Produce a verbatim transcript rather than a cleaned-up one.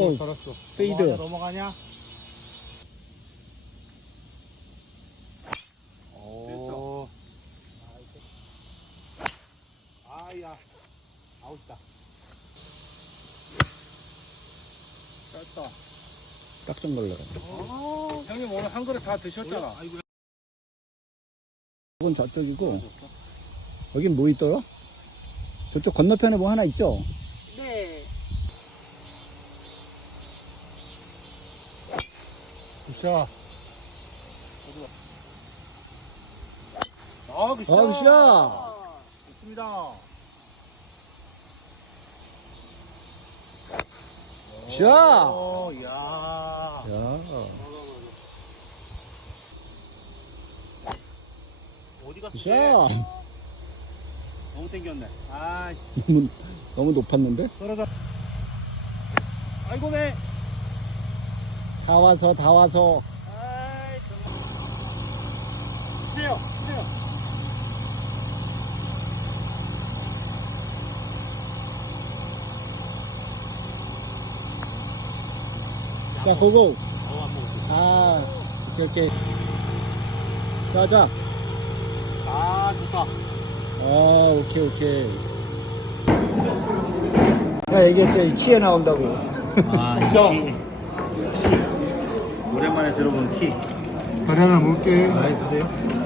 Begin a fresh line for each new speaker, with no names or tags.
오,
걸었어.
페이드.
넘어가냐? 오. 아야. 아웃다. 짧다.
깍좀 걸려.
아, 형님 오늘 한 그릇 다 드셨잖아. 아이고.
이건 저쪽이고, 여긴 뭐 있더라? 저쪽 건너편에 뭐 하나 있죠?
네.
굿샷. 아, 굿샷.
아, 굿샷.
좋습니다.
굿샷.
오, 이야.
야.
어디 갔어?
굿샷.
너무 땡겼네. 아,
너무, 너무 높았는데?
떨어져. 아이고, 네.
다 와서, 다 와서.
아이, 주세요, 주세요.
자, 고고.
어, 안 먹었어.
아, 오케이, 오케이. 자, 자.
아, 좋다.
아, 오케이, 오케이. 나 얘기했지, 키에 나온다고.
아,
그쵸?
키. 오랜만에 들어본 키.
바나나 먹게.
많이 드세요?